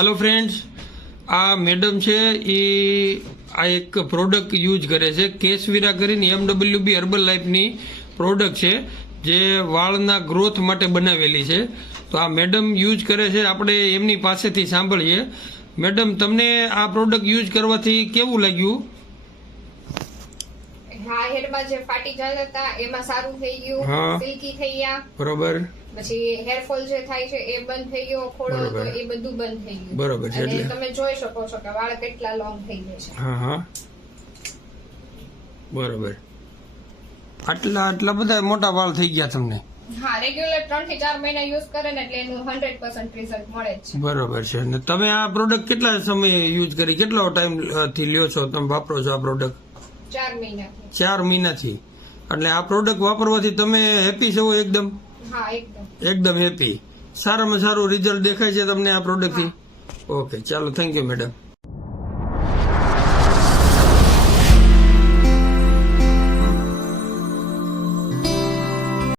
હાલો friends, આ madam છે એ આ એક પ્રોડક્ટ યુઝ કરે છે. કેસવીરા કરીને MWB હર્બલ લાઈફની પ્રોડક્ટ છે જે વાળના ગ્રોથ માટે બનાવેલી છે. તો આ મેડમ યુઝ કરે છે, આપણે એમની પાસેથી સાંભળીએ. મેડમ, તમને આ પ્રોડક્ટ યુઝ કરવાથી કેવું લાગ્યું? હા, હેરમાં જે ફાટી જતા હતા એમાં સારું થઈ ગયું, સિલ્કી થઈ ગયા. બરોબર. પછી હેરફોલ જે થાય છે એ બંધ થઈ ગયો, ખોડો હતો એ બધું બંધ થઈ ગયું. બરોબર છે. એટલે તમે જોઈ શકો છો કે વાળ કેટલા લોંગ થઈ ગયા છે. હા હા, બરોબર. આટલા બધા મોટા વાળ થઈ ગયા તમને? હા, રેગ્યુલર 3 થી 4 મહિના યુઝ કરે ને એટલે એનું 100% રિઝલ્ટ મળે છે. બરોબર છે. અને તમે આ પ્રોડક્ટ કેટલા સમય યુઝ કરી, કેટલો ટાઈમ થી લ્યો છો, તમે વાપરો છો આ પ્રોડક્ટ? 4 મહિનાથી. 4 મહિનાથી. એટલે આ પ્રોડક્ટ વાપરવાથી તમે હેપી છો એકદમ? હા, એકદમ હેપી. સારામાં સારું રિઝલ્ટ દેખાય છે તમને આ પ્રોડક્ટ થી? ઓકે, ચાલો, થેન્ક યુ મેડમ.